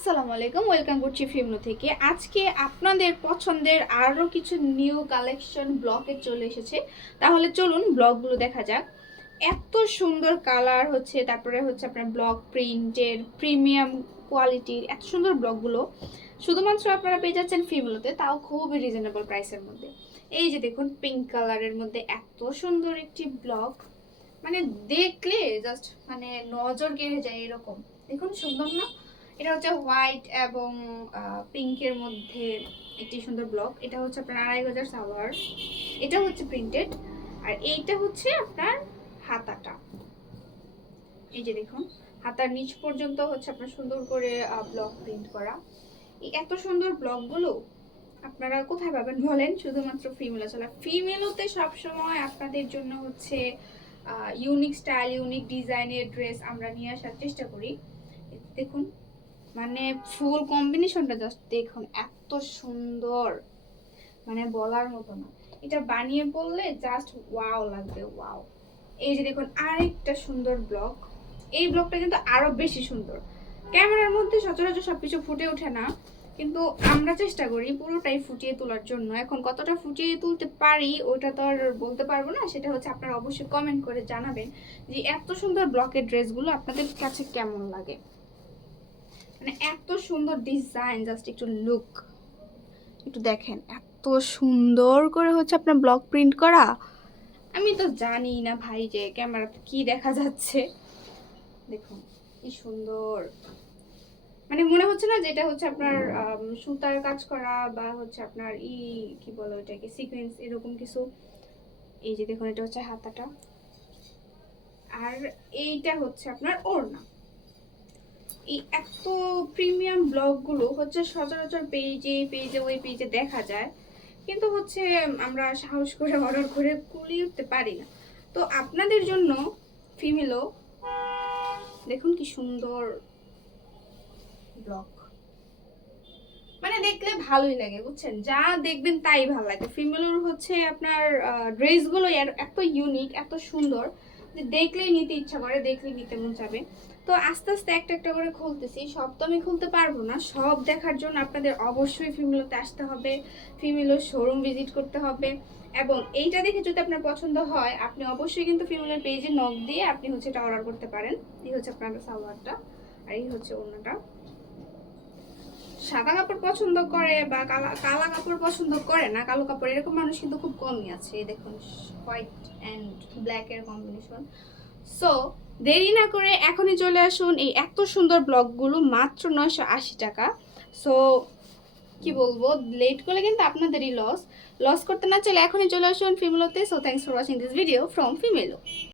আসসালামু আলাইকুম, ওয়েলকাম করছি ফিমনো থেকে। আজকে আপনাদের পছন্দের আরও কিছু নিউ কালেকশন ব্লগে চলে এসেছে। তাহলে চলুন ব্লগগুলো দেখা যাক। এত সুন্দর কালার হচ্ছে, তারপরে হচ্ছে আপনার ব্লক প্রিন্টের প্রিমিয়াম কোয়ালিটির এত সুন্দর ব্লগগুলো শুধুমাত্র আপনারা পেয়ে যাচ্ছেন ফিমনোতে, তাও খুবই রিজনেবল প্রাইসের মধ্যে। এই যে দেখুন, পিঙ্ক কালারের মধ্যে এত সুন্দর একটি ব্লগ, মানে দেখলে জাস্ট মানে নজর কেড়ে যায় এরকম। দেখুন সুন্দর না? এটা হচ্ছে হোয়াইট এবং পিঙ্কের মধ্যে একটি সুন্দর ব্লক। এটা হচ্ছে আপনার 2.5 গজ সালোয়ার, এটা হচ্ছে প্রিন্টেড, আর এইটা হচ্ছে আপনার হাতাটা। এই যে দেখুন, হাতার নিচ পর্যন্ত হচ্ছে আপনার সুন্দর করে ব্লক প্রিন্ট করা। এই এত সুন্দর ব্লকগুলো আপনারা কোথায় পাবেন বলেন? শুধুমাত্র ফিমেলো চলা। ফিমেলোতে সবসময় আপনাদের জন্য হচ্ছে ইউনিক স্টাইল, ইউনিক ডিজাইনের ড্রেস আমরা নিয়ে আসার চেষ্টা করি। দেখুন, মানে ফুল কম্বিনেশনটা জাস্ট দেখুন, এত সুন্দর, মানে বলার মতো না। এটা বানিয়ে পড়লে জাস্ট ওয়াও লাগবে, ওয়াও। এই যে দেখুন আরেকটা সুন্দর ব্লক। এই ব্লকটা কিন্তু আরো বেশি সুন্দর। ক্যামেরার মধ্যে সচরাচর সবকিছু ফুটে ওঠে না, কিন্তু আমরা চেষ্টা করি পুরোটাই ফুটিয়ে তোলার জন্য। এখন কতটা ফুটিয়ে তুলতে পারি ওটা তো আর বলতে পারবো না, সেটা হচ্ছে আপনারা অবশ্যই কমেন্ট করে জানাবেন যে এত সুন্দর ব্লকের ড্রেসগুলো আপনাদের কাছে কেমন লাগে। মানে এত সুন্দর ডিজাইন, জাস্ট একটু লুক, একটু দেখেন, এত সুন্দর করে হচ্ছে আপনার ব্লক প্রিন্ট করা। আমি তো জানি না ভাই যে ক্যামেরাতে কি দেখা যাচ্ছে। দেখুন কি সুন্দর, মানে মনে হচ্ছে না যেটা হচ্ছে আপনার সুতার কাজ করা বা হচ্ছে আপনার কি বলো এটাকে, সিকোয়েন্স এরকম কিছু। এই যে দেখুন, এটা হচ্ছে হাতাটা, আর এইটা হচ্ছে আপনার ওড়না। এই এত প্রিমিয়াম ব্লগগুলো হচ্ছে সচরাচর পেজে পেজে ওই পেজে দেখা যায়, কিন্তু হচ্ছে আমরা সাহস করে অর্ডার করে কুলিয়ে উঠতে পারি না। তো আপনাদের জন্য ফিমেলো, দেখুন কি সুন্দর ব্লগ, মানে দেখলে ভালোই লাগে বুঝছেন, যা দেখবেন তাই ভালো লাগে। ফিমেলোর হচ্ছে আপনার ড্রেসগুলো এত ইউনিক, এত সুন্দর যে দেখলেই নিতে ইচ্ছা করে, দেখলেই নিতে মন চাবে। তো আস্তে আস্তে একটা একটা করে খুলতেছি, সব তো আমি খুলতে পারবো না। সব দেখার জন্য আপনাদের অবশ্যই ফিমেলোতে আসতে হবে, ফিমেলোর শোরুম ভিজিট করতে হবে। এবং এইটা দেখে যদি আপনার পছন্দ হয়, আপনি অবশ্যই কিন্তু ফিমেলোর পেজে নক দিয়ে আপনি হচ্ছে এটা অর্ডার করতে পারেন। এই হচ্ছে আপনার সালোয়ারটা, আর এই হচ্ছে ওড়নাটা। সাদা কাপড় পছন্দ করে বা কালা কাপড় পছন্দ করে না, কালো কাপড়, এরকম মানুষ কিন্তু খুব কমই আছে। এই দেখুন, হোয়াইট অ্যান্ড ব্ল্যাক এর কম্বিনেশন। সো দেরি না করে এখনই চলে আসুন। এই এত সুন্দর ব্লগগুলো মাত্র 980 টাকা। সো কি বলবো, লেট করলে কিন্তু আপনাদেরই লস। লস করতে না চলে এখনই চলে আসুন ফিমেলোতে। So thanks for watching this video from ফিমেলো।